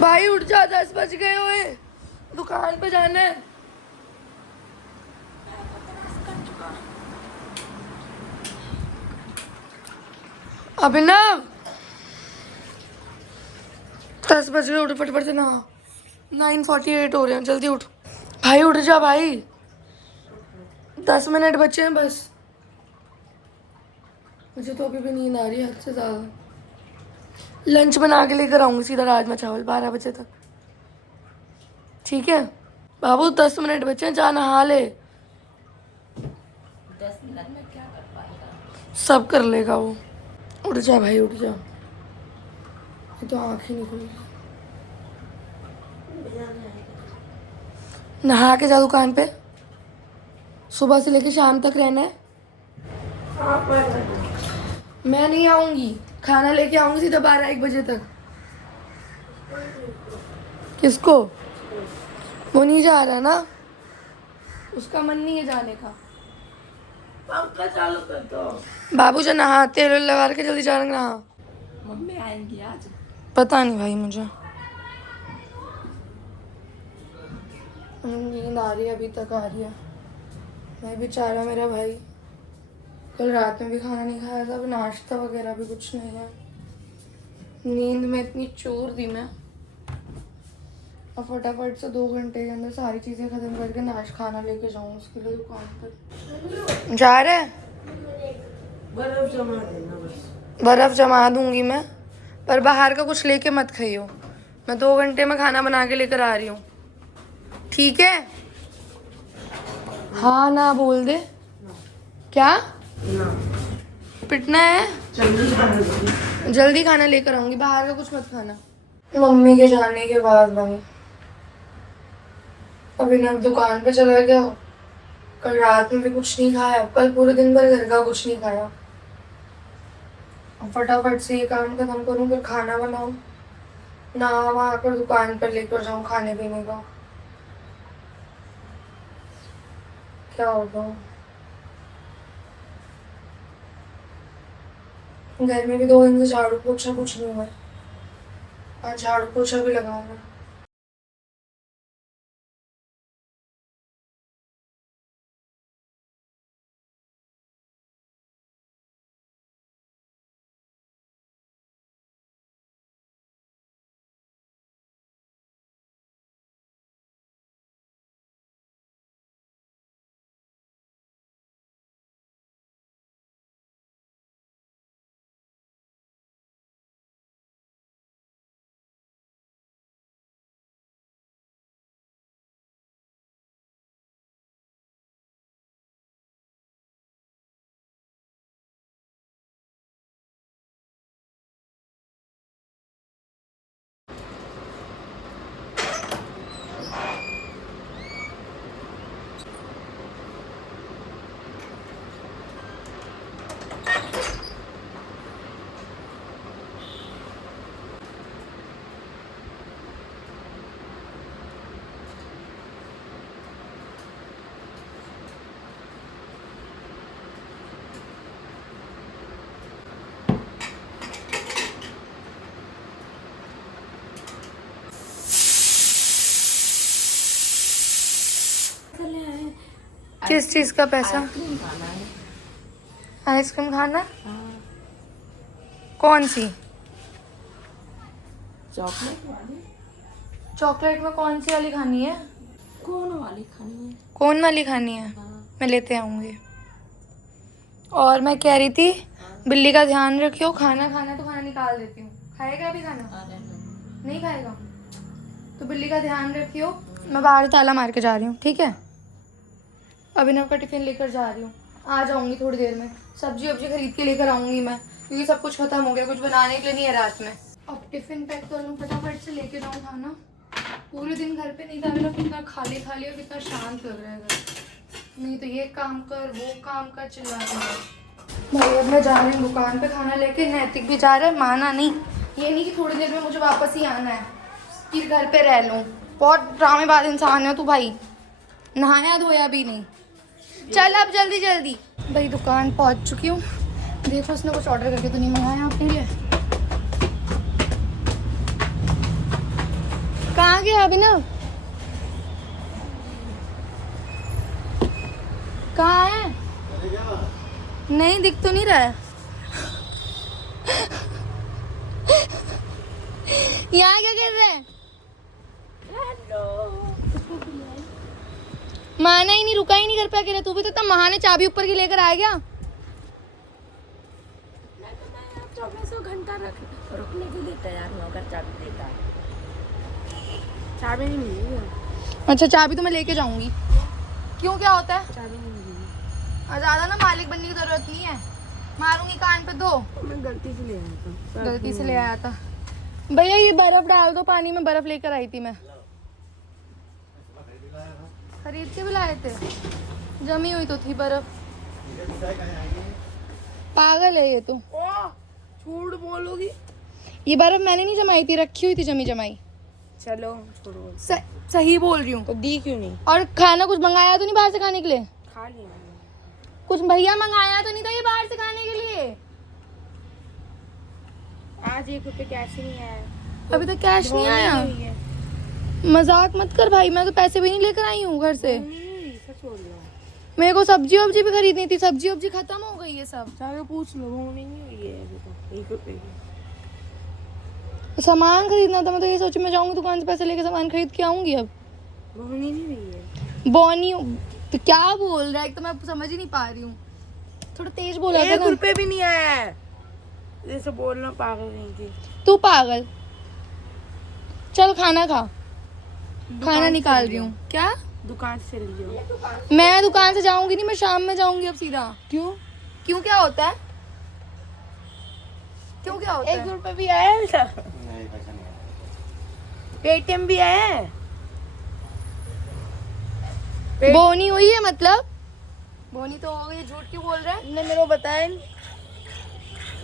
भाई उठ जा, 10 बज गए हुए, दुकान पे जाना है। अभिनव 10 बज गए, उठ फटफट से नहा। 9:48 हो रहे हैं, जल्दी उठ भाई, उठ जा भाई, 10 मिनट बचे हैं बस। मुझे तो अभी भी नींद आ रही है हद से ज़्यादा। लंच बना के लेकर आऊँगी सीधा राजमा चावल 12 बजे तक, ठीक है बाबू? 10 मिनट बचे हैं, जा नहा ले। 10 मिनट में क्या कर पाएगा? सब कर लेगा वो। उठ जा भाई, उठ जा, ये तो आँखें नहीं खुल रही। नहा के जा दुकान पे, सुबह से लेके शाम तक रहना है। मैं नहीं आऊंगी, खाना लेके आऊंगी सीधा 12-1 बजे तक। किसको? वो नहीं जा रहा ना, उसका मन नहीं है जाने का। पंखा चालू कर दो बाबू, जो नहा, तेल लगा के जल्दी जाना। नहा। मम्मी आएंगी आज? पता नहीं भाई, मुझे नींद आ रही है, अभी तक आ रही है। मैं बेचारा मेरा भाई कल रात में भी खाना नहीं खाया था, अभी नाश्ता वगैरह भी कुछ नहीं है। नींद में इतनी चूर दी मैं, और फटाफट से 2 घंटे के अंदर सारी चीज़ें ख़त्म करके नाश्ता खाना लेके जाऊँ उसके लिए दुकान पर। जा रहे हैं? बर्फ जमा देना बस। बर्फ़ जमा दूंगी मैं, पर बाहर का कुछ लेके मत खाइयो। मैं 2 घंटे में खाना बना के लेकर आ रही हूँ, ठीक है? हाँ ना बोल दे। क्या पिटना है? जल्दी खाना लेकर आऊंगी, बाहर का कुछ मत खाना। मम्मी के जाने के बाद भाई अभी ना दुकान पे चला गया, कल रात में भी कुछ नहीं खाया, कल पूरे दिन भर घर का कुछ नहीं खाया। फटाफट से ये काम खत्म करूँ, फिर खाना बनाऊँ, ना वहाँ आकर दुकान पर लेकर जाऊँ खाने पीने का। क्या होगा? घर में भी 2 दिन से झाड़ू पोछा कुछ नहीं हुआ, आज झाड़ू पोछा भी लगाऊंगा। किस चीज़ का पैसा? आइसक्रीम खाना है। आइसक्रीम खाना? हाँ। कौन सी? चॉकलेट वाली। चॉकलेट में कौन सी वाली खानी है? कौन वाली खानी है? कौन वाली खानी है? हाँ। मैं लेते आऊँगी। और मैं कह रही थी, बिल्ली का ध्यान रखियो, खाना खाना तो खाना निकाल देती हूँ। खाएगा अभी खाना? अरे नहीं खाएगा तो बिल्ली का ध्यान रखियो। मैं बाहर ताला मार के जा रही हूँ, ठीक है? अभिनव का टिफ़िन लेकर जा रही हूँ, आ जाऊँगी थोड़ी देर में। सब्जी वब्जी खरीद के लेकर आऊँगी मैं, क्योंकि सब कुछ खत्म हो गया, कुछ बनाने के लिए नहीं है रात में। अब टिफ़िन पैक कर लूँ फटाफट से, लेके जाऊँ खाना। पूरे दिन घर पे नहीं था, मेरा कितना खाली खाली और कितना शांत लग रहा है घर। नहीं तो ये काम कर वो काम कर चिल्ला रहा है भाई। अब मैं जा रही हूँ दुकान पे खाना लेके, नैतिक भी जा रहा है, माना नहीं। ये नहीं कि थोड़ी देर में मुझे वापस ही आना है कि घर पे रह लूँ। बहुत ड्रामेबाज इंसान है तू भाई, नहाया धोया भी नहीं। चल अब जल्दी जल्दी। भाई दुकान पहुंच चुकी हूँ, देखो उसने कुछ ऑर्डर करके तो नहीं मंगाया अपने लिए। गया अभिनव? कहाँ है? नहीं दिख तो नहीं रहा है। यहाँ क्या कर रहा है? माना ही नहीं, रुका ही नहीं घर पे अकेले। तू भी तो इतना महाने चाबी ऊपर की लेकर आ गया। 24 घंटा रुकने के लिए तैयार होकर चाबी देता। चाबी नहीं मिली। अच्छा चाबी तो मैं लेके जाऊंगी। क्यों, क्या होता है? चाबी नहीं मिली। ज्यादा ना मालिक बनने की जरूरत नहीं है। मारूंगी कान पे दो। मैं गलती से ले आया था। गलती से ले आया था। भैया ये बर्फ डाल दो पानी में। बर्फ लेकर आई थी मैं। खरीद के भी लाए थे। जमी हुई तो थी बर्फ। पागल है ये तो। झूठ बोलोगी? ये बर्फ मैंने नहीं जमाई थी, रखी हुई थी जमी जमाई। चलो छोड़ो। सही बोल रही हूँ। तो दी क्यों नहीं? और खाना कुछ मंगाया तो नहीं बाहर से खाने के लिए? खा लिया। कुछ भैया मंगाया तो नहीं था ये बाहर से खाने के लिए? आज 1 रुपए कैश नहीं आया। अभी तक कैश नहीं आया। हुई है। मजाक मत कर भाई, मैं तो पैसे भी नहीं लेकर आई हूँ घर से। सच बोल रहा हूँ। मेरे को सब्जी वब्जी भी खरीदनी थी। सब्जी वब्जी खत्म हो गई है सब। जाके पूछ लो, वो नहीं हुई है अभी तो। 1 रुपए की। सामान खरीदना था। मैं तो ये सोची मैं जाऊंगी दुकान से पैसे लेके सामान खरीद के आऊंगी। अब बोनी नहीं हुई है। बोनी तो क्या बोल रहा है? एक तो मैं समझ ही नहीं पा रही हूँ। थोड़ा तेज बोला था 1 ना। रुपए भी नहीं आया है। जैसे बोलना पागल नहीं थी। तू पागल। चल खाना खा। खाना निकाल रही हूँ। क्या? दुकान से लीजिए। मैं दुकान से जाऊंगी नहीं, मैं शाम में जाऊंगी अब सीधा। क्यों? क्यों क्या होता है? क्यों क्या होता 1 है? रुपए भी आया है? पेटीएम भी आया है? बोनी हुई है मतलब? बोनी तो हो गई। झूठ क्यों बोल रहा है? तुमने मेरे को बताया नहीं।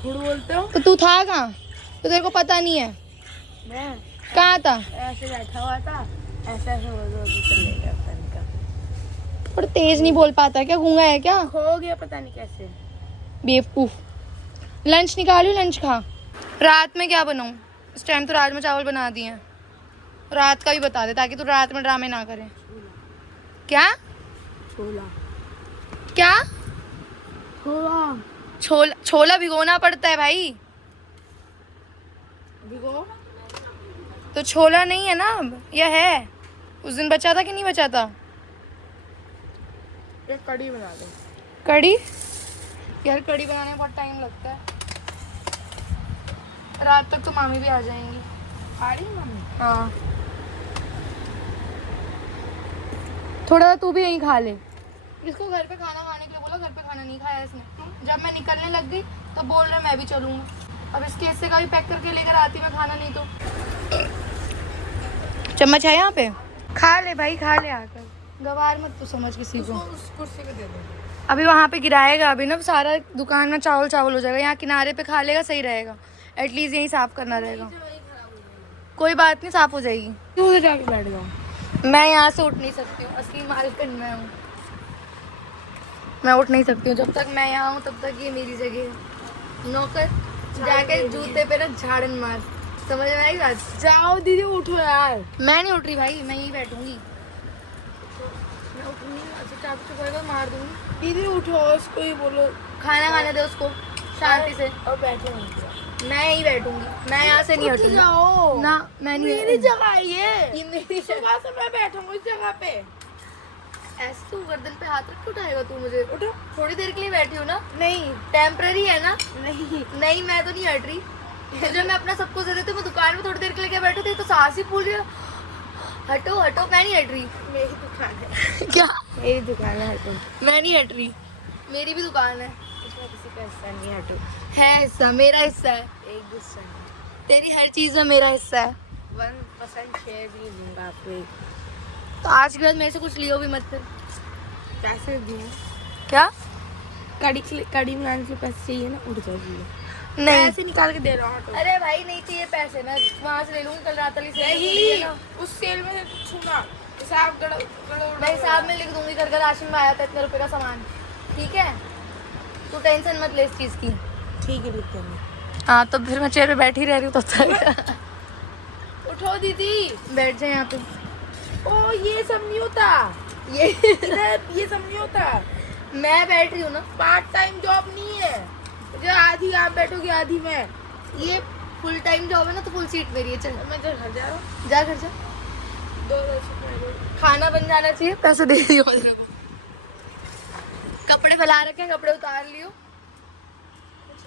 झूठ बोलते हो? तो तू था कहाँ? तो तेरे को पता नहीं है? मैं कहाँ था? ऐसे बैठा हुआ था। ऐसे ऐसे बोल चले गया पता नहीं कहाँ। थोड़ा तेज नहीं बोल पाता क्या? गूंगा है क्या? खो गया पता नहीं कैसे। बेवकूफ। लंच निकालू, लंच खा। रात में क्या बनाऊं? इस टाइम तो राजमा चावल बना दिए हैं। रात का भी बता दे ताकि तू रात में ड्रामे ना करे। क्या? छोला। क्या? छोला। छोला? छोला भिगोना पड़ता है भाई। भिगो। तो छोला नहीं है ना अब, या है? उस दिन बचा था कि नहीं बचा था? एक कड़ी बना दे। कड़ी? यार कड़ी बनाने में बहुत टाइम लगता है। रात तक तो मामी भी आ जाएंगी। आ रही मम्मी? हाँ। थोड़ा तू भी यहीं खा ले। इसको घर पे खाना खाने के लिए बोला, घर पे खाना नहीं खाया इसने। जब मैं निकलने लग गई तो बोल रहा मैं भी चलूंगा। अब इसके हिस्से का भी पैक करके लेकर आती मैं खाना, नहीं तो। चम्मच है यहाँ पे? खा ले भाई, खा ले आकर। गवार मत तू समझ किसी को। उस कुर्सी को दे दो। अभी वहाँ पे गिराएगा अभी ना, सारा दुकान में चावल चावल हो जाएगा। यहाँ किनारे पे खा लेगा, सही रहेगा। एटलीस्ट यहीं साफ करना रहेगा। कोई बात नहीं, साफ हो जाएगी। तू उधर जाके बैठ जाओ। मैं यहाँ से उठ नहीं सकती हूँ। असली मालकिन मैं हूँ। मैं उठ नहीं सकती हूँ। जब तक मैं यहाँ हूँ तब तक ये मेरी जगह है। नौकर जाके जूते पे ना झाड़न मार। समझ में आई बात? जाओ दीदी, उठो यार। मैं नहीं उठ रही भाई, मैं यहीं बैठूंगी। मैं उठूंगी, अच्छा चाबी चुपाएगा मार दूंगी। दीदी उठो, उसको ही बोलो खाना खाने दे उसको शांति से। और बैठो नहीं। मैं यहीं बैठूंगी। मैं यहाँ से नहीं उठ हटूंगी। जाओ ना मैं नहीं। मेरी जगह है ये मेरी जगह। सुबह से मैं बैठूंगी इस जगह पे। ऐसे तू गर्दन पे हाथ रख के उठाएगा तू मुझे? उठो। थोड़ी देर के लिए बैठी हूँ ना। नहीं टेम्पररी है ना? नहीं। नहीं मैं तो नहीं हट रही। तुझे मैं अपना सब कुछ दे देती हूँ। मैं दुकान में थोड़ी देर के लिए क्या बैठी थी तो सांस ही फूल रही। हटो हटो, मैं नहीं हट रही। मेरी दुकान है। क्या? मेरी दुकान है, हटो। मैं नहीं हट रही। मेरी भी दुकान है। इसमें किसी का हिस्सा नहीं, हटो। है हिस्सा, मेरा हिस्सा है। एक गुस्सा है। तेरी हर चीज में मेरा हिस्सा है। 1% शेयर भी दूंगा आपको एक। तो आज के बाद मेरे से कुछ लियो भी मत फिर। पैसे दूँ? क्या? कड़ी बनाने के पैसे चाहिए ना, उठ जाइए। नहीं पैसे निकाल के दे रहा हूँ, हटो। अरे भाई नहीं चाहिए पैसे, मैं वहाँ से ले लूंगी। कल रात वाली सेल है ना, उस सेल में छूना हिसाब मैं हिसाब में लिख दूंगी। घर का राशन में आया था इतने रुपए का सामान। ठीक है, तू टेंशन मत ले इस चीज की। ठीक है, लिख देंगे। हाँ तो फिर मैं चेयर पे बैठी रह रही हूँ तब तक। उठो दीदी। बैठ जाए यहाँ पे। ओ ये सब नहीं होता, ये ये सब नहीं होता। मैं बैठ रही हूँ ना। पार्ट टाइम जॉब नहीं है जो आधी आप बैठोगी आधी मैं। ये फुल टाइम जॉब है ना, तो फुल सीट मेरी है। चल मैं घर जा रहा हूँ। जा घर जा। 2 रुपए खाना बन जाना चाहिए, पैसे दे दियो मेरे को। कपड़े फैला रखे हैं, कपड़े उतार लियो।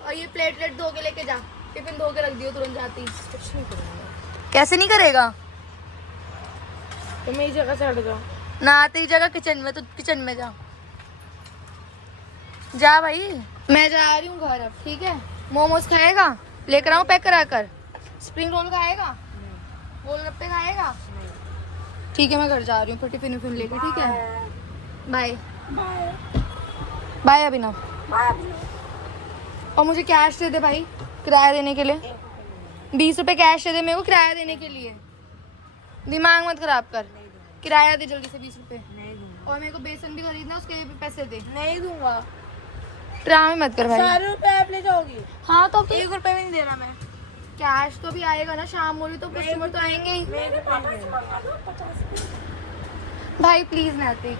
और ये प्लेटलेट धो के लेके जा, टिफिन धो के रख दियो तुरंत जाती। कुछ नहीं करूँगा। कैसे नहीं करेगा? तो मैं इस जगह से हट जाऊँ। ना तेरी जगह किचन में, तो किचन में जा। जा भाई। मैं जा रही हूँ घर अब, ठीक है? मोमोज खाएगा? लेकर आऊँ पैक करा कर? स्प्रिंग रोल खाएगा? गोलगप्पे खाएगा? ठीक है, मैं घर जा रही हूँ फिर टिफिन विफिन लेके, ठीक है? बाय बाय अभिनव। और मुझे कैश दे दे भाई, किराया देने के लिए। 20 रुपए कैश दे दे मेरे को किराया देने के लिए। दिमाग मत खराब कर। किराया दे जल्दी से 20 रुपए। नहीं दूंगा। और मेरे को बेसन भी खरीदना, उसके भी पैसे दे। नहीं दूंगा। ड्रामे मत कर भाई। सारे रुपए आप ले जाओगी। हाँ तो अब तो 1 रुपए भी नहीं देना मैं। कैश तो भी आएगा ना, शाम हो रही तो कस्टमर तो आएंगे ही। मैं 1 रुपए नहीं देना। भाई प्लीज नैतिक,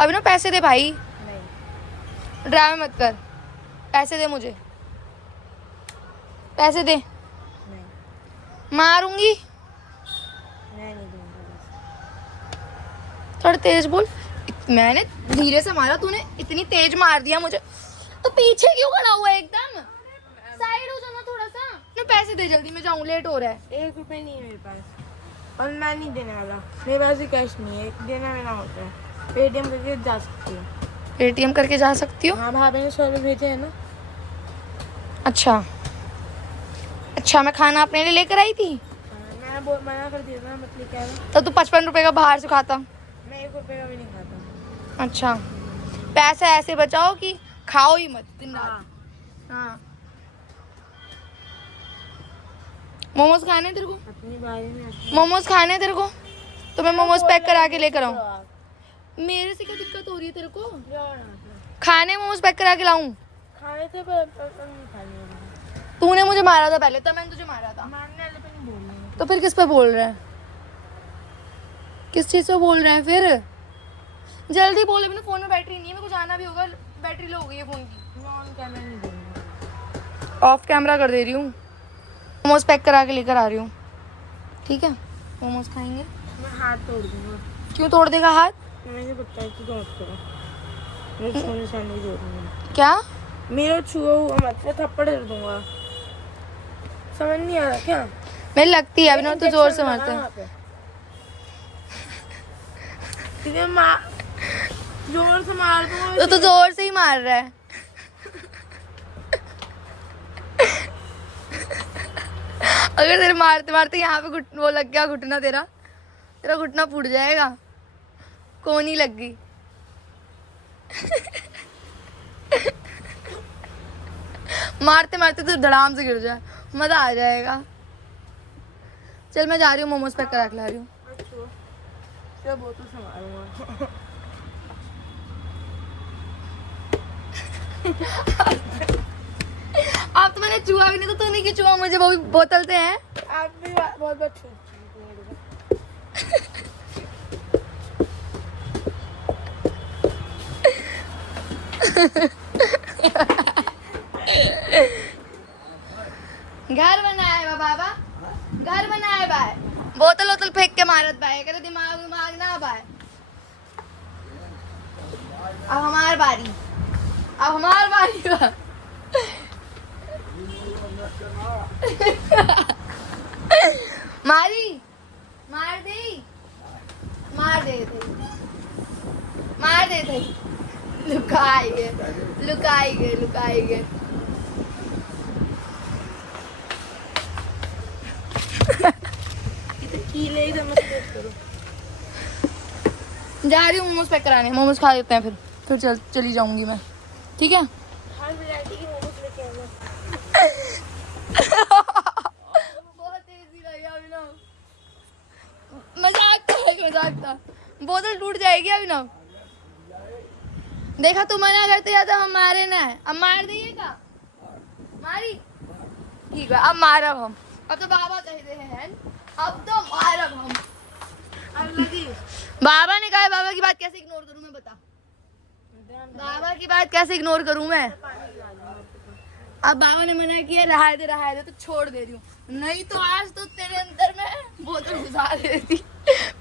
अभी ना पैसे दे भाई। नहीं। ड्रामे मत कर, पैसे दे मुझे, पैसे दे। नहीं मारूंगी। मैं नहीं दूंगा। थोड़ा तेज बोल। मैंने धीरे से मारा, तूने इतनी तेज मार दिया मुझे। तो पीछे क्यों खड़ा हुआ है एकदम? साइड हो जाना थोड़ा सा। मैं पैसे दे जल्दी, मैं जाऊँ, लेट हो रहा है। 1 रुपए नहीं है मेरे पास और मैं नहीं देने वाला। मेरे पास भी कैश नहीं है, देना मेरा होता है। पेटीएम करके जा सकती हूँ। पेटीएम करके जा सकती हो? हाँ भाभी ने 100 रुपये भेजे हैं ना। अच्छा अच्छा, मैं खाना अपने लिए लेकर आई थी, मैंने मना कर दिया था, मत लेके आना। तो तू 55 रुपए का बाहर से खाता। मैं 1 रुपए का भी नहीं खाता। अच्छा, पैसा ऐसे बचाओ कि खाओ ही मत दिन रात। हाँ। हाँ। मोमोज खाने हैं तेरे को? अपनी बारी में मोमोज खाने हैं तेरे को? तो मैं मोमोज पैक करा के लेकर आऊँ? आप मेरे से क्या दिक्कत हो रही है तेरे को? जाओ यहाँ से। खाने मोमोज पैक करा के लाऊं? खाने थे पर नहीं खा लिया। तूने मुझे मारा था पहले, तब मैंने तुझे मारा था। मारने वाले पे नहीं बोल रही हूँ। तो फिर किस पे बोल रहा है? किस चीज़ पे बोल रहा है फिर? जल्दी बोल, अभी ना फोन में बैटरी नहीं है, मेरे को जाना भी होगा। बैटरी लो हो गई है फोन की। मैं ऑन कैमरा नहीं दूंगा। ऑफ कैमरा कर दे रही हूँ। मोमोज पैक करा के लेकर आ रही हूँ, ठीक है? मोमोज खाएंगे। मैं हाथ तोड़ दूंगा। क्यों तोड़ देगा हाथ? मैंने बताया कि तो मत करो। मेरे छूने से नहीं जोड़ूंगा। क्या? मेरे छुआ हुआ मत, मैं थप्पड़ दे दूंगा। समझ नहीं आ रहा क्या? मेरी लगती है अभी ना, तो जोर से मारता है। जोर से मार दूंगा। तो जोर से ही मार रहा है। अगर तेरे मारते मारते यहाँ पे वो लग गया घुटना, तेरा घुटना फूट जाएगा। कोनी लग गई। मारते मारते तो धड़ाम से गिर जाए, मजा आ जाएगा। चल मैं जा रही हूँ, मोमोज पैक करा के ला रही हूँ। अच्छा बोतल संभालूंगा। अब तो मैंने चुहा भी नहीं, तो तूने क्यों चुहा मुझे? वो बोतल से है। आप भी बहुत बहुत घर बनाए बा बाबा, घर बनाए बाय। बोतल वोतल फेंक के मारत बाय, करे दिमाग दिमाग ना बाय। अब हमार बारी, अब हमार बारी बा। मारी मार दे, मार दे थे, मार दे थे। लुकाई गए, लुकाई गए, लुकाई गए। कीले ही समझ करो। जा रही हूँ मोमोज पैक कराने, मोमोज खा लेते हैं फिर चली जाऊंगी मैं, ठीक है? हर वैरायटी की मोमोज लेके आना। बहुत तेजी लगी अभिनव। मजाक था। बोतल टूट जाएगी अभिनव। देखा, तू मना करते जाता, हम मारे ना है। अब मार दिएगा? मारी ठीक है, अब मारा हम। अब तो बाबा कहते हैं, अब तो मारब हम। अब लगी बाबा ने कहा है, बाबा की बात कैसे इग्नोर करूं मैं, बता। बाबा की बात कैसे इग्नोर करूं मैं? अब बाबा ने मना किया, रहा दे तो छोड़ दे रही हूँ, नहीं तो आज तो तेरे अंदर में बोतल घुसा देती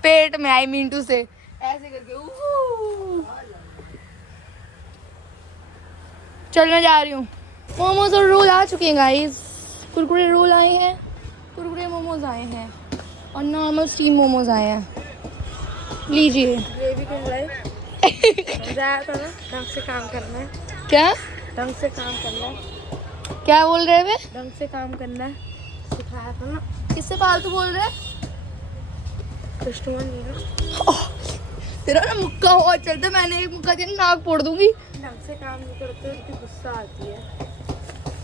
पेट में, आई मीन टू से ऐसे करके। चल मैं जा रही हूँ। मोमोज और रोल आ चुके हैं गाइस, कुरकुरे रोल आए हैं, कुरकुरे मोमोज आए हैं और नॉर्मल स्टीम मोमोज आए हैं। लीजिए। ग्रेवी के लिए जाया था ना, ढंग से काम करना है, क्या ढंग से काम करना है, क्या बोल रहे वे? ढंग से काम करना है, सिखाया था ना। किससे फालतू बोल रहे? कस्टमर नहीं ना, तेरा ना मुक्का हुआ चलता, मैंने एक मुक्का दिया नाक फोड़ दूंगी। ढंग से काम नहीं करते उसकी गुस्सा आती है।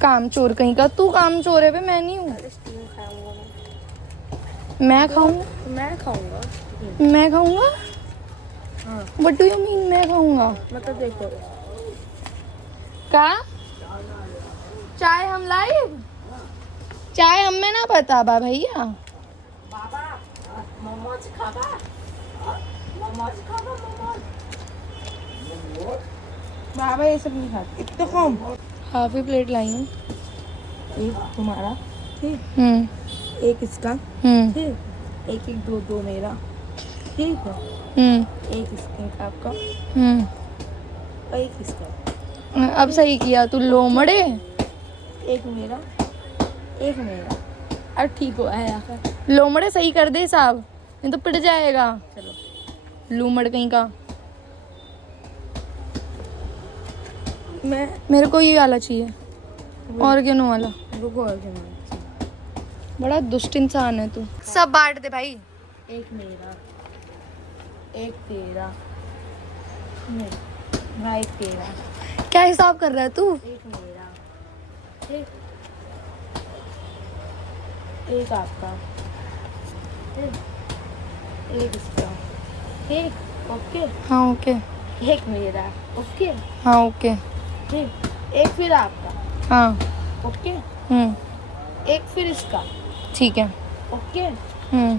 काम चोर कहीं का, तू काम चोर है बे, मैं नहीं हूँ। अरे स्टीम खाऊंगा मैं खाऊंगा? मैं खाऊंगा। मैं खाऊंगा? हाँ व्हाट डू यू मीन मैं खाऊंगा? मतलब देखो, का चाय हम लाइव, चाय हमें ना पता बा भैया। मोमोज खावा, मोमोज खावा, मोमोज। बाबा ये सब नहीं खाते, इतना कम। हाफ ही प्लेट लाई हूँ। एक तुम्हारा, ठीक, एक इसका, ठीक, एक एक दो दो मेरा, ठीक है, एक इसका आपका, और एक इसका। अब सही किया तू लोमड़े। एक मेरा, एक मेरा। अब ठीक हो है आखिर। लोमड़े सही कर दे साहब, नहीं तो पिट जाएगा। चलो लूमड़ कहीं का। मैं मेरे को ये वाला चाहिए, ऑर्गेनो वाला। रुको और क्या मांगती? बड़ा दुष्ट इंसान है तू। सब बांट दे भाई। एक मेरा, एक तेरा, मेरा, एक तेरा, क्या हिसाब कर रहा है तू? एक मेरा, ठीक, एक आपका, ठीक, एक इसका, ठीक, ओके, हाँ ओके। एक मेरा, ओके, हाँ ओके। ठीक, एक फिर आपका, हाँ ओके, एक फिर इसका, ठीक है। ओके, हम्म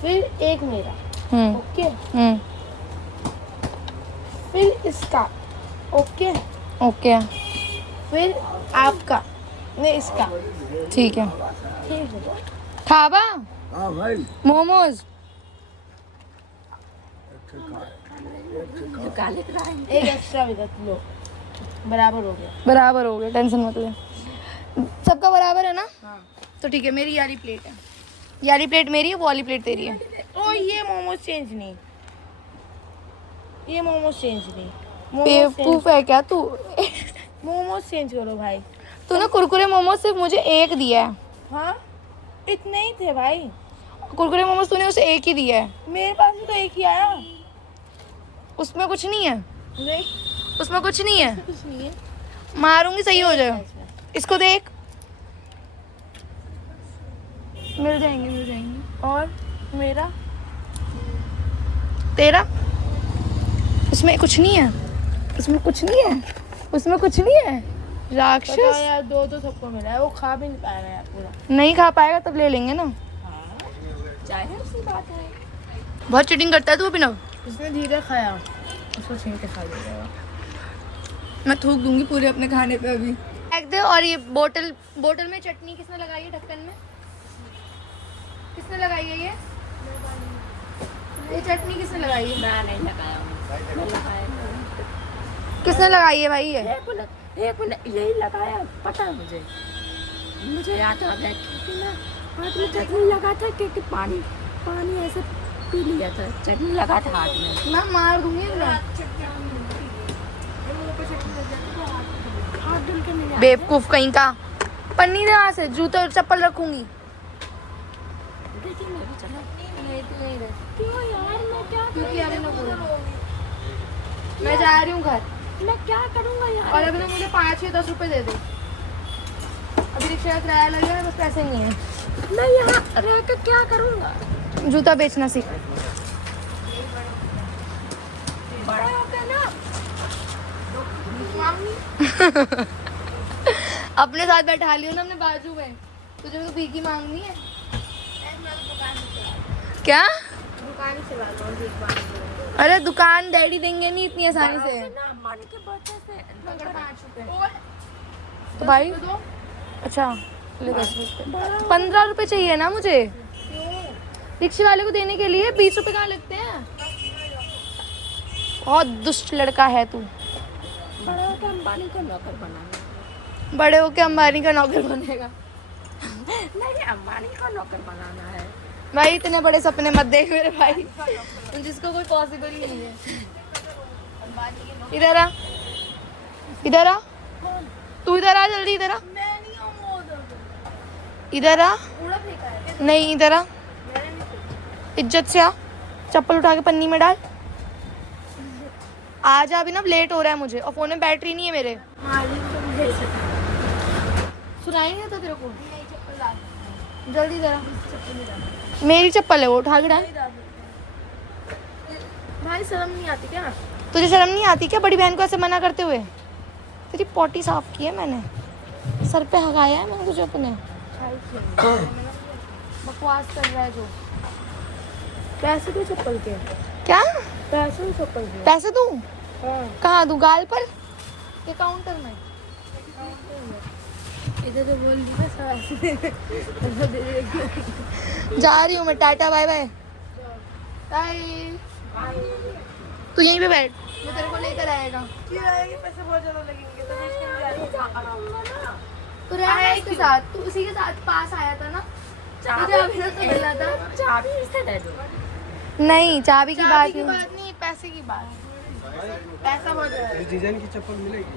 फिर एक मेरा, हम्म ओके, हम्म फिर इसका, ओके, ओके फिर आपका, नहीं इसका, ठीक है। ठीक है। खाबा हाँ भाई, मोमोज। एक एक्स्ट्रा भी दे लो, बराबर हो गया। बराबर हो गया, टेंशन मत ले। सबका बराबर है ना? हाँ। तो ठीक है, मेरी यारी प्लेट है, यारी प्लेट मेरी है, वो वाली प्लेट तेरी है। ओ ये मोमोज चेंज नहीं, ये मोमोज चेंज नहीं, बेवकूफ है क्या तू? मोमोज चेंज करो भाई। तूने कुरकुरे मोमोज सिर्फ मुझे एक दिया है। हाँ इतने ही थे भाई, कुरकुरे मोमोज तूने उसे एक ही दिया है, मेरे पास भी तो एक ही आया। उसमें कुछ नहीं है, नहीं उसमें कुछ नहीं है। कुछ नहीं है मारूंगी, सही हो जाएगा। इसमें। इसको देख, मिल जाएंगे मिल जाएंगे। और मेरा तेरा उसमें कुछ नहीं है, उसमें कुछ नहीं है, उसमें कुछ नहीं है। पता राक्षस यार, दो दो सबको मिला है, वो खा भी नहीं पाएगा यार पूरा। नहीं खा पाएगा तब ले लेंगे ना। चाहे उसकी बात है, बहुत चीटिंग करता है तू अभिनव। उसने धीरे खाया, उसको छीन के खा लिया। मैं थूक दूंगी पूरे अपने खाने पे अभी। फेंक दे। और ये बोतल, बोतल में चटनी किसने लगाई है ढक्कन में? किसने लगाई है ये चटनी किसने लगाई है? मैं नहीं लगाया, मैं लगाया किसने लगाई है भाई ये? एक मिनट यही लगाया, पता है मुझे याद आ गया कि ना हाथ में चटनी लगा था, क्योंकि पानी पानी ऐसे पी लिया था, चटनी लगा था हाथ में। मैं मार दूंगी ना। हाथ धुल के नहीं बेवकूफ कहीं का। पन्नी दे वहाँ से, जूते और चप्पल रखूंगी। देखिए मेरी चलो। नहीं तू नहीं रह, क्यों यार, मैं क्या क्योंकि अभी ना बोल, मैं जा रही हूँ घर। मैं क्या करूँगा यार? और अभी ना मुझे 5 या 10 रुपए दे दे। अभी रिक्शा का किराया लगेगा, बस पैसे नहीं है। मैं यहाँ रह कर क्या करूँगा? जूता बेचना सीख। बड़ा होता है ना, अपने साथ बैठा लियो ना अपने बाजू में। तुझे तो भीगी मांगनी है क्या? दुकान से लाओ एक बार। अरे दुकान डैडी देंगे नहीं इतनी आसानी से। ना मान के बच्चे से पकड़ 5 रुपए तो भाई। अच्छा ले 10 रुपए। 15 रुपए चाहिए ना मुझे रिक्शे वाले को देने के लिए। 20 रुपए कहाँ लगते हैं? बहुत दुष्ट लड़का है तू। बड़े होकर अंबानी का नौकर बनाना। बड़े होके अंबानी का नौकर बनेगा। नहीं अंबानी का नौकर बनाना है। भाई इतने बड़े सपने मत देख मेरे भाई, जिसको कोई पॉसिबल ही नहीं है। इधर आ, इधर आ, तू इधर आ, जल्दी इधर आ, इधर आ। नहीं इधर आ, इज्जत से आ। चप्पल उठा के पन्नी में डाल। आ जा अभी ना, लेट हो रहा है मुझे और फोन में बैटरी नहीं है मेरे। सुनाई नहीं था तेरे को? जल्दी जरा। मेरी चप्पल है वो, उठा के डाल। भाई शर्म नहीं आती क्या? तुझे शर्म नहीं आती क्या बड़ी बहन को ऐसे मना करते हुए? तेरी पोटी साफ की है मैंने, सर पे हगाया है मैंने तुझे अपने। बकवास कर रहा है जो। पैसे तो चप्पल के क्या? पैसे तो चप्पल के। पैसे दूं? हाँ कहाँ दूं? गाल पर के काउंटर में? इधर तो बोल दी ना जा रही हूँ मैं, टाटा बाय बाय। बाय। तू यहीं पे बैठ, मैं तेरे को लेकर आएगा। पैसे बहुत ज्यादा लगेंगे तो मैं इसके लिए तो रहा इसके साथ, तू उसी के साथ पास आया था ना? तुझे अभी तक तो मिला था। चाबी इससे दे दो। नहीं चाबी की बात की नहीं, बात नहीं, पैसे की बात। पैसा बहुत ज्यादा है। डिजाइन की चप्पल मिलेगी।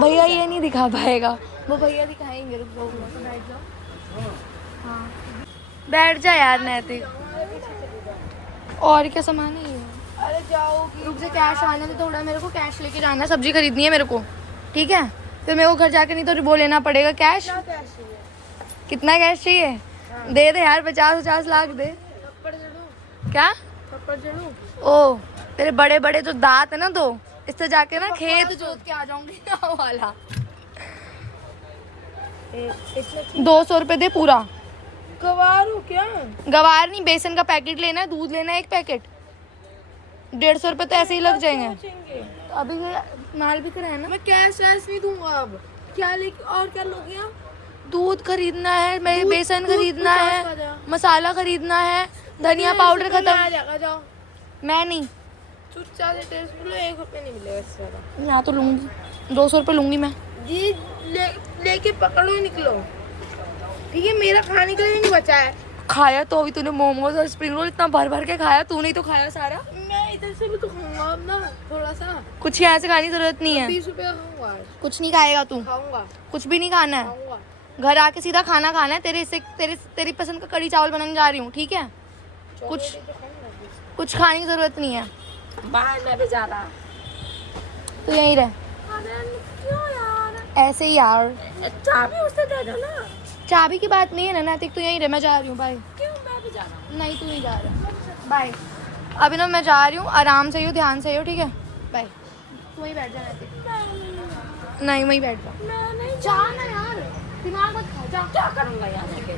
भैया ये नहीं दिखा पाएगा, वो भैया दिखाएंगे। रुक जाओ, तो बैठ जाओ। हाँ बैठ जा यार नैतिक। और क्या सामान है ये? अरे जाओगी। रुक जा, कैश आने दे थोड़ा, मेरे को कैश लेके जाना है, सब्जी खरीदनी है मेरे को, ठीक है? फिर मेरे को घर जाके नहीं तो वो लेना पड़ेगा कैश। क्या कैश चाहिए? कितना कैश चाहिए? दे दे यार, 50-50 लाख दे। थप्पड़ जड़ूं? क्या? थप्पड़ जड़ूं? ओ तेरे बड़े बड़े जो दांत है ना, दो इससे जाके ना खेत जोत के आ जाऊंगी गाँव वाला। 200 रुपए दे पूरा। गवार हो क्या? गवार नहीं, बेसन का पैकेट लेना है, दूध लेना है 1 पैकेट। 150 रुपए तो ऐसे ही लग जाएंगे। पहुंचेंगे। अभी ये माल बिक रहा है ना। मैं कैश वैश नहीं दूंगा अब। क्या लेके और क्या लोगे आप? दूध खरीदना है, मैं दूध- बेसन दूध खरीदना 50 का है, जा। मसाला खरीदना है, धनिया पाउडर आ खत्म। जाएगा, जाओ। मैं नहीं, चुपचाप से टेस्ट लो, 1 रुपये नहीं मिलेगा इससे ज्यादा। यहाँ तो लूंगी 200 रुपए लूंगी मैं। जी लेके पकड़ो ही निकलो, ठीक है? मेरा खाने के लिए नहीं बचा है। खाया तो अभी तूने मोमोज और स्प्रिंग रोल इतना भर भर के खाया, तूने ही तो खाया सारा। मैं इधर से भी तो खाऊंगा अब ना, थोड़ा सा। कुछ यहाँ से खाने की जरूरत नहीं है। 20 रुपये का खाऊंगा आज। कुछ नहीं खाएगा तू, खाऊंगा कुछ भी नहीं खाना है। खाऊंगा। घर आके सीधा खाना खाना है। तेरी पसंद का कड़ी चावल बनाने जा रही हूँ, ठीक है? कुछ खाने की जरूरत नहीं है। बाहर मैं भी जा रहा। तो यहीं रह, क्यों यार? ऐसे ही यार। चाबी उसे दे दो ना। चाबी की बात नहीं है ना नैतिक, तो यहीं रह, मैं जा रही हूँ। बाय। क्यों? मैं भी जा रहा हूँ। नहीं तू नहीं जा रहा, बाय। अभी ना मैं जा रही हूँ, आराम से ही हो, ध्यान से ही हो, ठीक है? बाय। तू वहीं बैठ जा नैतिक। नहीं वहीं बैठ जा। मैं नहीं जा ना यार, दिमाग मत खा, जा। क्या करूँगा यहाँ जाके?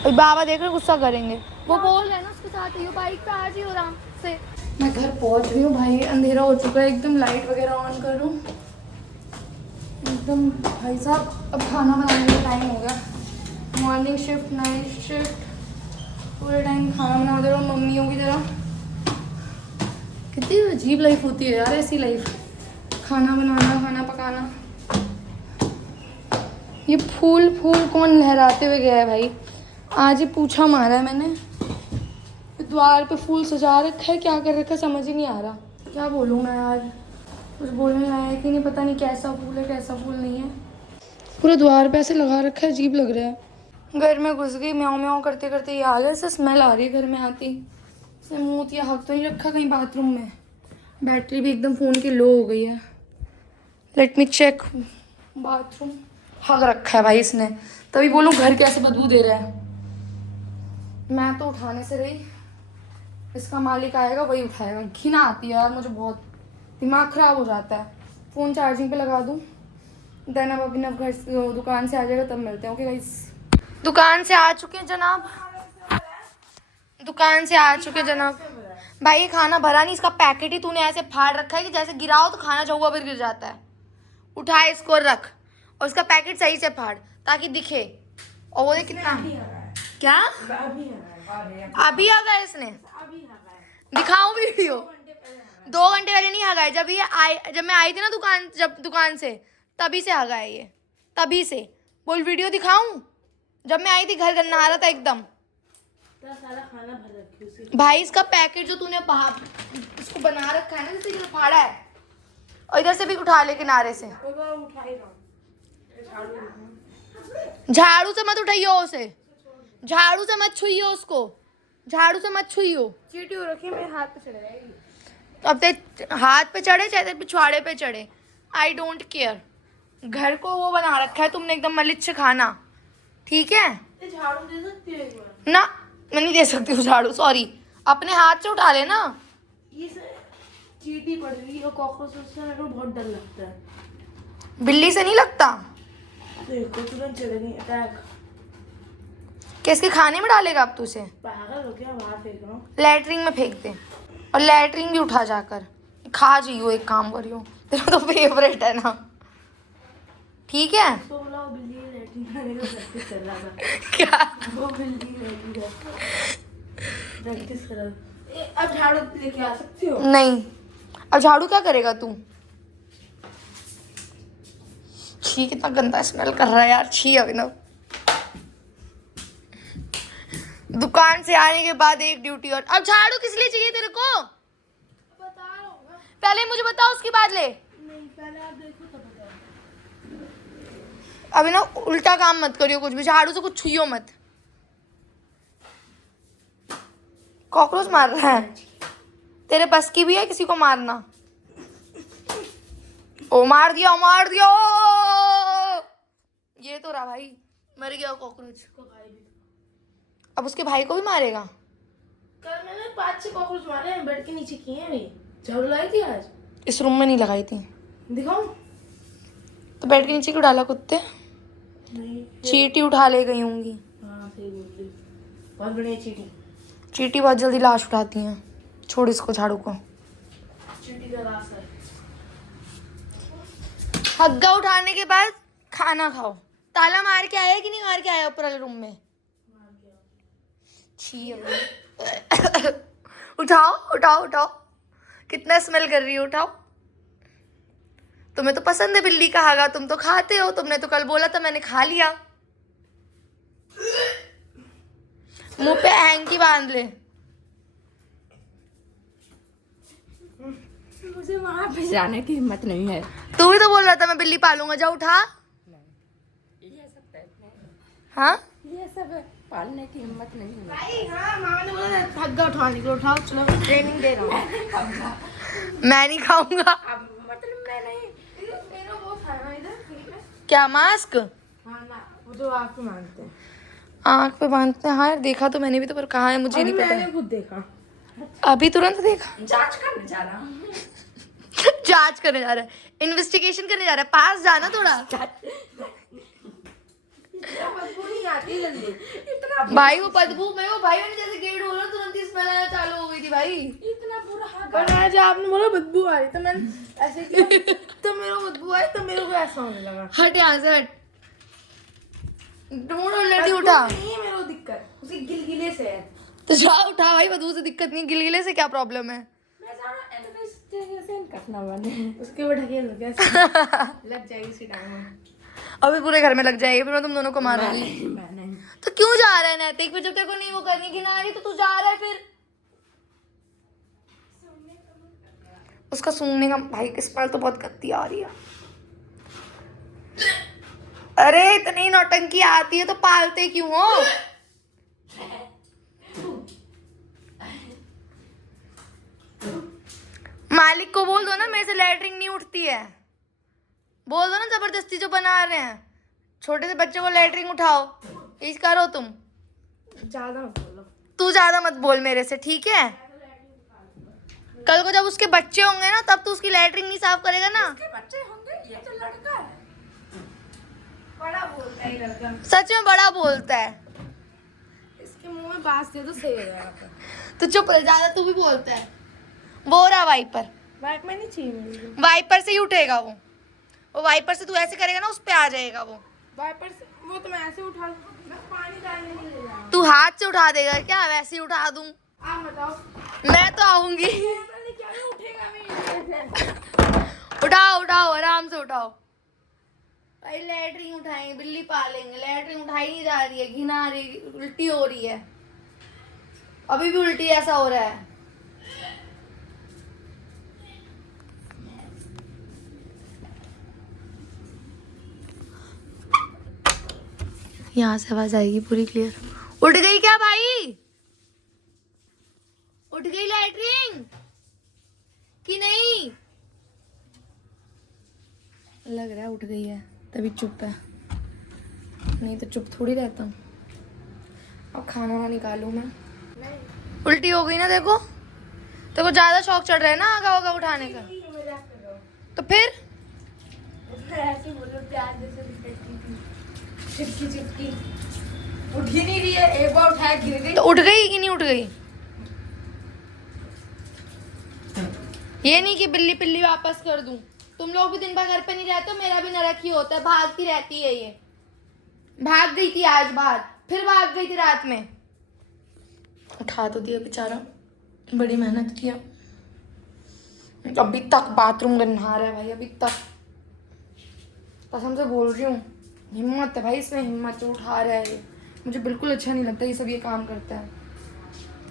और बाबा देख रहे गुस्सा करेंगे। वो बोल रहे हैं ना उसके साथ ही हो, बाइक पे आ जी आराम से। मैं घर पहुंच रही हूँ भाई, अंधेरा हो चुका है एकदम। लाइट वगैरह ऑन करूँ एकदम। भाई साहब अब खाना बनाने का टाइम हो गया। मॉर्निंग शिफ्ट, नाइट शिफ्ट, पूरे टाइम खाना बना दे रहा हूँ मम्मियों की तरह। कितनी अजीब लाइफ होती है यार ऐसी लाइफ, खाना बनाना, खाना पकाना। ये फूल कौन लहराते हुए गया है भाई? आज ही पूछा मारा है मैंने। द्वार पे फूल सजा रखा है, क्या कर रखा है समझ ही नहीं आ रहा। क्या बोलूँ मैं यार, कुछ बोलने लायक ही नहीं, पता नहीं कैसा फूल है कैसा फूल नहीं है। पूरा द्वार पे ऐसे लगा रखा है, अजीब लग रहा है। घर में घुस गई, म्याऊं म्याऊं करते करते ये आ गया। ऐसे स्मेल आ रही है घर में आती। से मुँह या हक तो नहीं रखा कहीं बाथरूम में? बैटरी भी एकदम फ़ोन की लो हो गई है। Let me check bathroom. हक रखा है भाई इसने, तभी बोलूँ घर कैसे बदबू दे रहा है। मैं तो उठाने से रही, इसका मालिक आएगा वही उठाएगा। घिना आती है यार मुझे, बहुत दिमाग ख़राब हो जाता है। फ़ोन चार्जिंग पे लगा दूँ, देन अब अभिनव घर दुकान से आ जाएगा तब मिलते हैं। Okay guys. दुकान से आ चुके हैं जनाब, दुकान से आ चुके हैं जनाब। भाई ये खाना भरा नहीं, इसका पैकेट ही तूने ऐसे फाड़ रखा है कि जैसे गिराओ तो खाना चौका पर गिर जाता है। उठा इसको रख और उसका पैकेट सही से फाड़ ताकि दिखे। और वो कितना क्या अभी आ गया इसने, दिखाऊं वीडियो? 2 घंटे पहले नहीं आ गया, जब मैं आई थी ना दुकान से तभी से आ गया ये, तभी से। बोल वीडियो दिखाऊं? जब मैं आई थी घर करना आ रहा था एकदम। सारा खाना भर रखी उसी। भाई इसका पैकेट जो तूने बाहर इसको बना रखा है ना, जैसे ये फाड़ा है, और इधर से भी उठा ले किनारे से। झाड़ू से मत उठाइयो उसे, झाड़ू से मत छुइयो उसको, झाड़ू से मत छुइयो। चीटी हो रखी है, मेरे हाथ पे चढ़ जाएगी। अब ते हाथ पे चढ़े चाहे तेरे पिछवाड़े पे चढ़े, आई डोंट केयर। घर को वो बना रखा है तुमने एकदम मलिच्छ खाना, ठीक है? झाड़ू दे सकती है एक बार? ना मैं नहीं दे सकती हूँ झाड़ू, सॉरी। अपने हाथ से उठा लेना। ये चीटी पड़ रही है, कॉकरोच से मेरे को बहुत डर लगता है। बिल्ली से नहीं लगता? देखो तुरंत चलेगी अटैक। किसके खाने में डालेगा अब तू उसे? पागल हो क्या, बाहर फेंक रहा हूँ। लैटरिन में फेंक दे, और लैटरिन भी उठा जाकर खा जाइयो। एक काम करियो, तेरा तो फेवरेट है ना, ठीक है? तो बोला वो बिल्ली लैट्रिन खाने का प्रैक्टिस कर रहा था। क्या? वो बिल्ली लैट्रिन प्रैक्टिस कर रहा था। अब झाड़ू लेके आ सकती हो? नहीं, अब झाड़ू क्या करेगा तू? छी कितना गंदा स्मेल कर रहा है यार, छी अभिनव। दुकान से आने के बाद एक ड्यूटी और। अब झाड़ू किस लिए चाहिए तेरे को? बता रहा हूँ। पहले मुझे बताओ, उसके बाद ले। नहीं, पहले आप देखो तो बताओ। अभी ना उल्टा काम मत करियो, कुछ भी झाड़ू से कुछ छुइयो मत। कॉकरोच मार रहा है, तेरे बस की भी है किसी को मारना? ओ मार दिया, मार दिया। ये तो रहा भाई, मर गया कॉकरोच। को भाई भी अब उसके भाई को भी मारेगा? कल मैंने 5-6 कॉकरोच मारे हैं, बेड के नीचे किए हैं। अभी झाड़ू लाई थी आज। इस रूम में नहीं लगाई थी दिखाऊं? तो बेड के नीचे क्यों डाला कुत्ते? नहीं। चींटी उठा ले गई होंगी। हाँ सही बोल रही, बहुत बढ़िया चीटी। चींटी बहुत जल्दी लाश उठाती हैं। छोड़ इसको, झाड़ू को। चीटी का रास्ता है। हग्गा उठाने के बाद खाना खाओ। ताला मार के आया कि नहीं मार के आया ऊपर वाले रूम में? छी अभी। उठाओ उठाओ उठाओ, कितना स्मेल कर रही हो, उठाओ। तुम्हें तो पसंद है बिल्ली का हगा, तुम तो खाते हो। तुमने तो कल बोला था, मैंने खा लिया। मुंह पे हैंकी बांध ले। मुझे वहाँ पे जाने की हिम्मत नहीं है। तू भी तो बोल रहा था मैं बिल्ली पालूंगा, जा उठा। ये सब हाँ ये सब पालने की हिम्मत नहीं है। भाई हाँ, मामा ने बोला हग्गा उठाने को, उठाओ चलो, ट्रेनिंग दे रहा हूँ। मैं नहीं खाऊंगा। अब मतलब मैं नहीं। मेरा वो था ना इधर, ठीक है? क्या मास्क? हाँ ना, वो जो आप ही मानते हैं। आँख पे बांधते हैं। हाँ यार, देखा तो मैंने भी, तो पर कहाँ है मुझे नहीं पता। मैंने खुद देखा। अभी तुरंत देखा? जांच करने जा रहा हूँ। जांच करने जा रहा है, इन्वेस्टिगेशन करने जा रहा है। पास जाना थोड़ा। बदबू नहीं आती जल्दी इतना। भाई वो बदबू में, वो भाई मैंने जैसे गेट खोला तुरंत ही स्मेल आना चालू हो गई थी भाई। इतना बुरा हाल। पर मैं जब आपने बोला बदबू आ रही तो मैंने ऐसे किया, तो मेरे को बदबू आई, तो मेरे को ऐसा होने लगा। हट यहाँ से, हट। ढूंढ ऑलरेडी उठा। नहीं मेरे को दिक्कत उसी गिलगिले से है। तो जा उठा भाई, बदबू से दिक्कत नहीं, गिलगिले से क्या प्रॉब्लम है? मैं जाना इन्वेस्टिगेशन करना बने। उसके ऊपर ढकेल दो कैसे लग जाएगी उसी टाइम में। अभी पूरे घर में लग जाएगी, फिर मैं तुम दोनों को मारूंगी। मैं नहीं। तो क्यों जा रहा है नैतिक? फिर जब तेरे को नहीं वो करनी घिना रही तो तू जा रहा है फिर। उसका सूंघने का भाई स्मेल तो बहुत गंदी आ रही है। अरे इतनी नौटंकी आती है तो पालते क्यों हो? मालिक को बोल दो ना, मेरे से लैटरिन नहीं उठती है। बोल दो ना, जबरदस्ती जो बना रहे हैं। छोटे से बच्चे को लैटरिन उठाओ, इस करो तुम। ज्यादा मत बोलो। तू ज्यादा मत बोल मेरे से, ठीक है? कल को जब उसके बच्चे होंगे ना, तब तू उसकी लैटरिन नहीं साफ करेगा ना। उसके बच्चे होंगे, ये जो लड़का है बड़ा बोलता है लड़का। सच में बड़ा बोलता है। इसके मुंह में बांस दे तो सही हो जाएगा। तो चुप रह, ज्यादा तू भी बोलता है। वो रहा वाइपर, बाइक में नहीं चाहिए मुझे। वाइपर से ही उठेगा वो वाइपर से तू ऐसे करेगा ना, उस पे आ जाएगा वो। वाइपर से वो तो मैं ऐसे उठा लूं। मैं पानी डालने नहीं ले जाऊंगा। तू हाथ से उठा देगा क्या? वैसे ही उठा दूं? आप बताओ। मैं तो आऊंगी। क्या उठेगा मैं? उठाओ उठाओ, आराम से उठाओ भाई। लैटरिन उठाएंगे, बिल्ली पालेंगे, लैटरिन उठाई नहीं जा रही है, घिन आ रही, उल्टी हो रही है, अभी भी उल्टी ऐसा हो रहा है। यहाँ से आवाज आएगी पूरी क्लियर। उठ गई क्या भाई? उठ गई लैटरिन कि नहीं? लग रहा है उठ गई है, तभी चुप है, नहीं तो चुप थोड़ी रहता हूँ। अब खाना ना निकालूं मैं। उल्टी हो गई ना, देखो तो को ज्यादा शौक चढ़ रहा है ना आगा वागा उठाने का। तो फिर ऐसे बोलो प्यार जैसे चिपकी चिपकी उठ ही नहीं रही है। एक बार उठाया गिर गई। तो उठ गई कि नहीं उठ गई? ये नहीं कि बिल्ली पिल्ली वापस कर दूं। तुम लोग भी दिन भर घर पे नहीं रहते हो, मेरा भी नरक ही होता है, भागती रहती है ये। भाग गई थी आज बाहर, फिर भाग गई थी रात में। उठा तो दिया बेचारा, बड़ी मेहनत किया, अभी तक बाथरूम में नहा रहा है भाई, अभी तक। कसम से बोल रही हूँ, हिम्मत है भाई इसमें, हिम्मत उठा रहा है ये। मुझे बिल्कुल अच्छा नहीं लगता ये सब, ये काम करता है,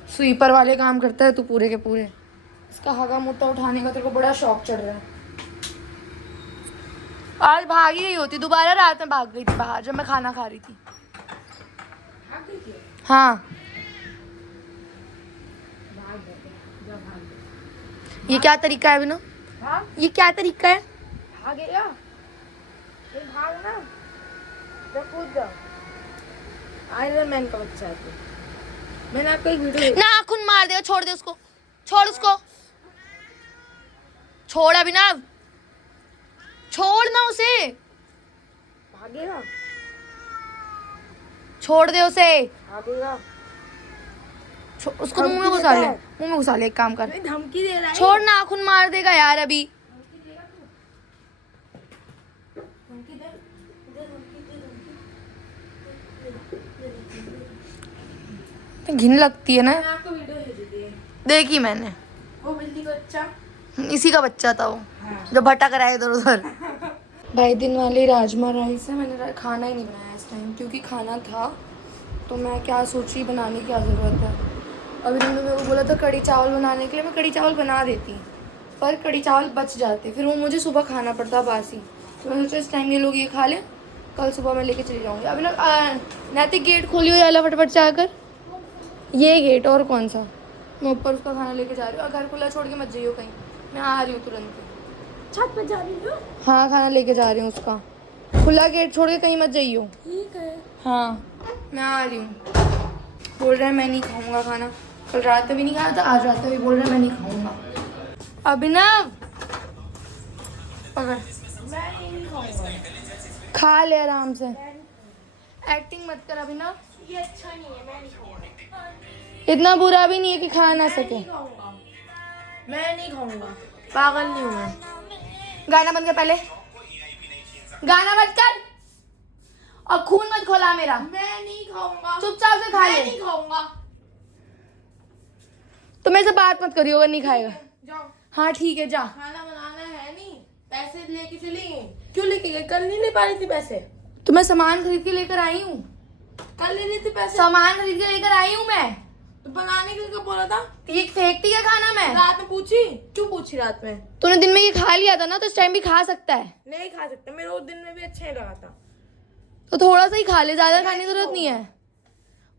स्वीपर वाले काम करता है तू पूरे के पूरे। इसका हगा मुट्टा उठाने का तेरे को बड़ा शौक चढ़ रहा है। आज भाग ही गई होती, दोबारा रात में भाग गई थी बाहर जब मैं खाना खा रही थी। हाँ ये क्या तरीका है अभिनव? हाँ ये क्या तरीका है? भागेगा ये, भाग ना तो कूद जाओ। आयरन मैन का बच्चा है तू। मैंने आपको एक वीडियो नाखून मार देगा, छोड़ दे उसको, छोड़ उसको, छोड़ अभिनव, छोड़ ना उसे, भागेगा छोड़ दे उसे, भागेगा। उसको मुंह में घुसा ले, मुंह में घुसा ले, एक काम कर, नहीं, धमकी दे रहा है। छोड़, नाखून मार देगा यार अभी। धमकी दे, घिन लगती है ना। मैंने आपको वीडियो भेजी थी, देखी मैंने, वो बिल्ली का बच्चा। इसी का बच्चा था वो, जो भटक रहा है इधर उधर। भाई दिन वाले राजमा राइस है, मैंने खाना ही नहीं बनाया इस टाइम, क्योंकि खाना था तो मैं क्या सोची बनाने की क्या ज़रूरत है। अभी तुमने मेरे को बोला था कड़ी चावल बनाने के लिए, मैं कड़ी चावल बना देती, पर कड़ी चावल बच जाते, फिर वो मुझे सुबह खाना पड़ता बासी। तो मैंने सोचा इस टाइम ये लोग ये खा लें, कल सुबह मैं लेके चली जाऊँगी। अभी लोग नैतिक गेट खोली हुई वाला फटफट से आकर, ये गेट और कौन सा, मैं ऊपर उसका खाना लेके जा रही हूँ। और घर खुला छोड़ के मत जाइयो कहीं, मैं आ रही हूँ तुरंत। छत पे जा रही हूँ। हाँ खाना लेके जा रही हूँ उसका, खुला गेट छोड़ के कहीं मत जाइयो। ठीक है। हाँ मैं आ रही हूँ। बोल रहा है मैं नहीं खाऊंगा खाना, कल रात में भी नहीं खाया था, आज रात में भी बोल रहा है मैं नहीं खाऊंगा। अभिनव पकड़, मैं नहीं खाऊंगा। खा ले आराम से, एक्टिंग मत कर अभिनव, ये अच्छा नहीं है, मैं नहीं खाऊंगा। इतना बुरा भी नहीं है कि खा ना सके। नहीं खाऊंगा, मैं नहीं खाऊंगा, पागल नहीं हूँ मैं। गाना बंद कर पहले, गाना बंद कर, और खून मत खोला मेरा। मैं नहीं खाऊंगा, चुपचाप से खा मैं ले। नहीं खाऊंगा। तो मेरे से बात मत करियो अगर नहीं खाएगा। जाओ, हाँ ठीक है जा। खाना बनाना है नहीं, पैसे लेके चली गई। क्यों लेके गई? कल नहीं ले पा रही थी पैसे। तो मैं सामान खरीद के लेकर आई हूँ, कल ले रही थी पैसे। सामान खरीद के लेकर आई हूँ मैं। तो बनाने के लिए बोला था। ये फेंकती है खाना मैं? रात में पूछी, क्यों पूछी रात में? तूने दिन में ये खा लिया था ना, तो इस टाइम भी खा सकता है। नहीं खा सकते, मेरे को दिन में भी अच्छा ही लगा था। तो थोड़ा सा ही खा ले, ज्यादा खाने की जरूरत नहीं है।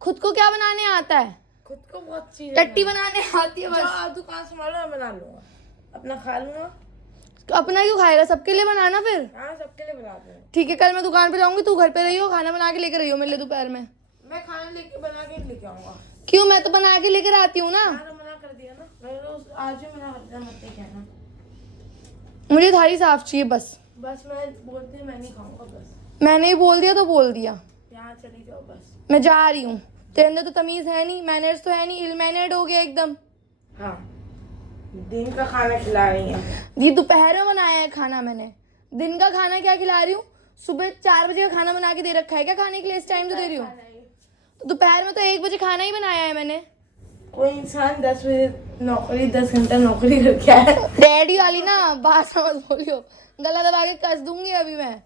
खुद को क्या बनाने आता है? खुद को बहुत चीज टट्टी बनाने आती है बस। आप दुकान संभालो, मैं बना लूंगा, अपना खा लूंगा। तो अपना क्यों खाएगा, सबके लिए बनाना फिर। हाँ सबके लिए बना दूंगा। ठीक है कल मैं दुकान पे जाऊंगी, तू घर पे रहियो, खाना बना के लेकर रहियो मेरे लिए दोपहर में। मैं खाना लेके बना के लेके आऊंगा। क्यों, मैं तो बना के लेकर आती हूँ ना। खाना मना कर दिया ना, मैं रोज आज ही मेरा हफ्ता मत कहना। मुझे थाली साफ चाहिए बस। बस मैं बोलती हूँ, मैं नहीं खाऊंगा बस। मैंने ही बोल दिया तो बोल दिया। यहाँ चली जाओ बस। मैं जा रही हूँ। तेरे अंदर तो तमीज है नहीं, मैनर्स तो है नहीं, इल मैनर्ड हो गया एकदम। हाँ, दिन का खाना खिला रही है। ये दोपहर में बनाया है खाना मैंने। दिन का खाना क्या खिला रही हूँ? सुबह 4 बजे का खाना बना के दे रखा है क्या खाने के लिए? इस टाइम से दे रही हूँ तो दोपहर में तो 1 बजे खाना ही बनाया है मैंने। कोई इंसान 10 बजे नौकरी, 10 घंटा नौकरी करके आया। डैडी वाली ना बात समझ बोलियो, गला दबा के कस दूंगी अभी मैं।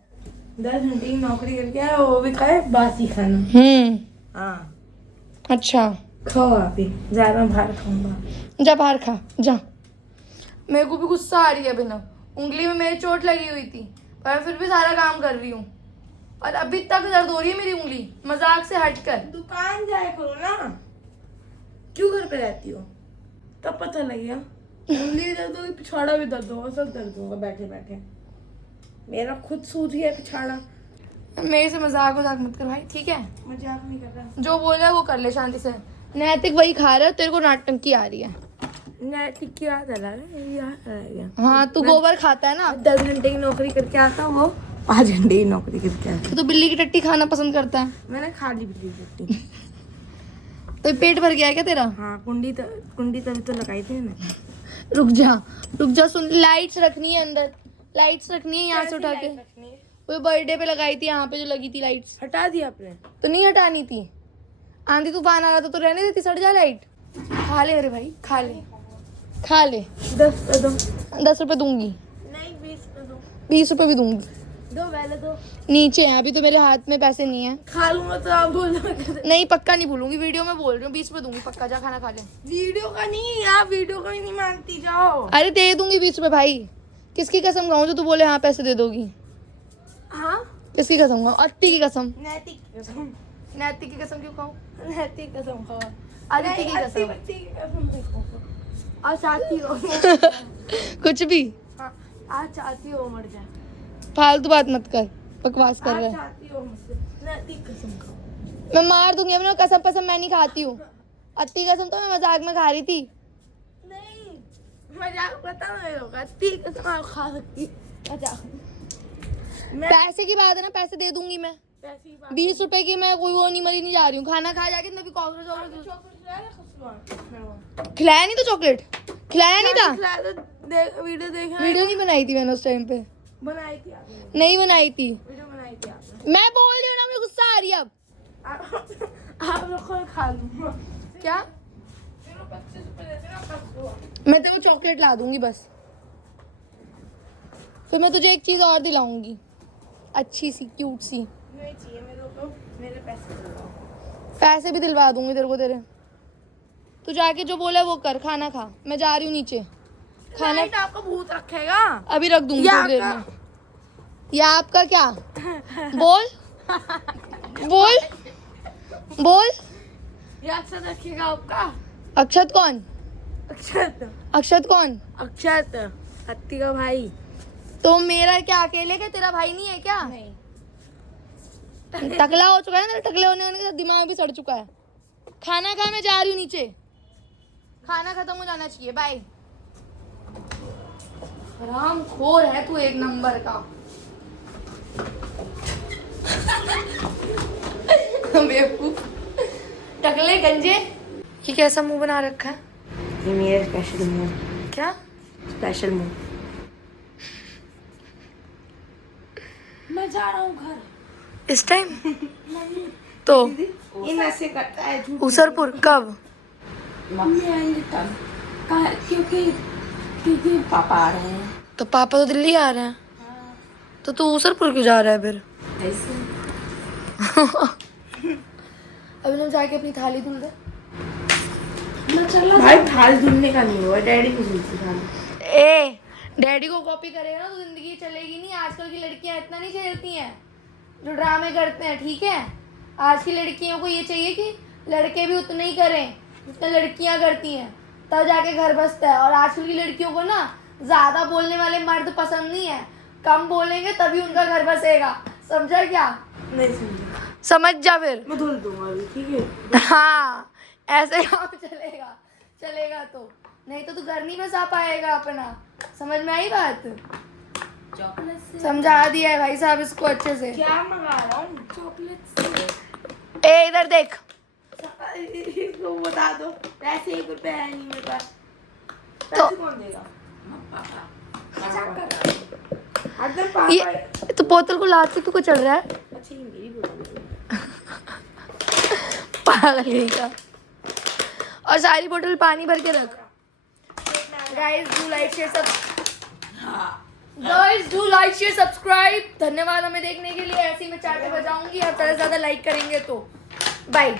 10 घंटे की नौकरी करके आया, वो भी खाए बासी खाना। हाँ, अच्छा खाओ आप ही, ज्यादा बाहर खाऊंगा। जा बाहर खा जा। मेरे को भी गुस्सा आ रही है बिना, उंगली में मेरी चोट लगी हुई थी पर फिर भी सारा काम कर रही हूँ और अभी तक दर्द हो रही है मेरी उंगली, मजाक से हटकर। दुकान जाया करो ना, क्यों घर पे रहती हो? तब पता लगेगा। उंगली भी दर्द होगी, पिछवाड़ा भी दर्द होगा, सब दर्द होगा बैठे बैठे। मेरा खुद सूझ गया पिछवाड़ा। मेरे से मजाक मत कर भाई, ठीक है? मजाक नहीं कर रहा। जो बोला वो कर ले शांति से। नैतिक वही खा रहा है, तेरे को नाटंकी आ रही है। नैतिक की याद आ रहा है, याद आ गया। हाँ तू गोबर खाता है ना। 10 घंटे की नौकरी करके आता, वो 5 घंटे की नौकरी करके आता। तो बिल्ली की टट्टी खाना पसंद करता है। मैंने खा ली बिल्ली की रोटी। तो पेट भर गया है क्या तेरा? हाँ, कुंडी तभी तो लगाई थी मैंने। रुक जा सुन, लाइट्स रखनी है अंदर, लाइट्स रखनी है यहाँ से उठा के। वो बर्थडे पे लगाई थी, यहाँ पे जो लगी थी लाइट्स। हटा दिया आपने? तो नहीं हटानी थी, आंधी तूफान आ रहा था तो रहने देती, सड़ जा लाइट। खा ले मेरे भाई, खा ले 10 रुपए दूंगी। नहीं, 20 दो। 20 रुपए भी दूंगी। दो पहले दो। नीचे हैं अभी तो मेरे हाथ में पैसे नहीं है। खा लूंगा तो आप बोल दो। नहीं पक्का नहीं भूलूंगी, वीडियो में बोल रही हूँ, 20 रुपए दूंगी पक्का। जा खाना खा ले। वीडियो का नहीं, आप वीडियो का ही नहीं मानती, जाओ। अरे दे दूंगी 20 रुपए भाई। किसकी कसम खाऊं जो तू बोले हाँ पैसे दे दोगी? हाँ, किसकी कसम खाऊं? अत्ती की कसम। नैतिक कसम। नैतिक की कसम क्यों खाऊं? नैतिक कसम खाओ। आदित्य की कसम। अत्ती की कसम नहीं खाओ। आज चाहती हो कुछ भी हाँ, आज चाहती हो मर जाए। फालतू बात मत कर, बकवास कर आज रहा है। चाहती हो मुझसे, नैतिक कसम खाओ। मैं मार दूंगी अपना। कसम पसम मैं नहीं खाती हूँ। अत्ती कसम तो मैं मजाक में खा रही थी। नहीं, मजाक पता नहीं होगा। अत्ती की कसम आप खा सकती, मजाक। मैं पैसे की बात है ना, पैसे दे दूंगी मैं। पैसे की बात 20 रुपए की मैं कोई वो नहीं मरी नहीं जा रही हूँ। खाना खा जाके तभी कॉकरोच चॉकलेट खिलाया ना खसुआ। खिलाया नहीं तो चॉकलेट खिलाया नहीं था। खिलाया तो वीडियो देखा है? वीडियो नहीं बनाई थी मैंने उस टाइम पे, बनाई थी आपने? नहीं बनाई थी। वीडियो बनाई थी आपने? मैं बोल रही हूँ ना, मुझे गुस्सा आ रही है अब। आप लोग को खा लूंगा। क्या? 25 रुपए देते ना खसुआ। मैं तेरे को चॉकलेट ला दूंगी बस, फिर मैं तुझे एक चीज और दिलाऊंगी, अच्छी सी क्यूट सी। नहीं चाहिए मेरे को, मेरे पैसे दो। पैसे भी दिलवा दूंगी तेरे को तेरे। तू जाके जो बोला वो कर, खाना खा। मैं जा रही हूँ नीचे खाना। नाइट आपको भूत रखेगा। अभी रख दूंगी या थोड़ी देर आपका- में। या आपका क्या? बोल बोल बोल। ये अक्षत रखेगा आपका। अक्षत कौन? अक्षत अक्षत कौन? अक्षत अत्ती का भाई। तो मेरा क्या अकेले का? तेरा भाई नहीं है क्या? नहीं, टकला हो चुका है ना तेरा, टकले होने के साथ दिमाग भी सड़ चुका है। खाना खा, मैं जा रही हूँ नीचे, खाना खत्म हो जाना चाहिए। बाय। हरामखोर है तू एक नंबर का। बेवकूफ टकले गंजे। ये कैसा मुंह बना रखा है? ये मेरा स्पेशल मूड। क्या स्पेशल मूड? मैं जा रहा हूँ घर इस टाइम? तो ये नशे करता है झूठ। उसरपुर कब? मम्मी आएंगे तब। क्योंकि पापा आ रहे हैं। तो पापा तो दिल्ली आ रहे हैं, तो तू उसरपुर क्यों जा रहा है फिर? ऐसे अभी हम जाके अपनी थाली धुल दे। मैं चला भाई थाल धुलने का नहीं हुआ, डैडी को धुलती थाल। ए डैडी को कॉपी करेगा ना तो जिंदगी चलेगी नहीं। आजकल की लड़कियां इतना नहीं झेलती हैं जो ड्रामे करते हैं, ठीक है? आज की लड़कियों को ये चाहिए कि लड़के भी उतना ही करें जितना लड़कियां करती हैं, तब जाके घर बसता है। और आजकल की लड़कियों को ना ज्यादा बोलने वाले मर्द पसंद नहीं है, कम बोलेंगे तभी उनका घर बसेगा। समझा क्या? नहीं समझा। समझ जा फिर। मैं धुल दूंगा अभी, ठीक है? हाँ ऐसे काम चलेगा तो, नहीं तो तू घर नहीं बसा पाएगा अपना। समझ में आई बात? चॉकलेट से समझा दिया है भाई साहब इसको अच्छे से। क्या मंगा रहा हूँ? चॉकलेट से ए इधर देख, इसको बता दो, पैसे 1 रुपए है नहीं मेरे पास, तो- पैसे कौन देगा? पापा मजाक कर रहा है। एकदम पापा। ये तो बोतल को लाद के तू को चढ़ रहा है अच्छा, ये मेरी बोतल है। पागल यही का। और सारी बोतल पानी भर के रख। Guys do like share subscribe. धन्यवाद हमें देखने के लिए। ऐसे ही मैं चाटे बजाऊंगी, आप ज़्यादा से ज़्यादा लाइक करेंगे तो। बाय।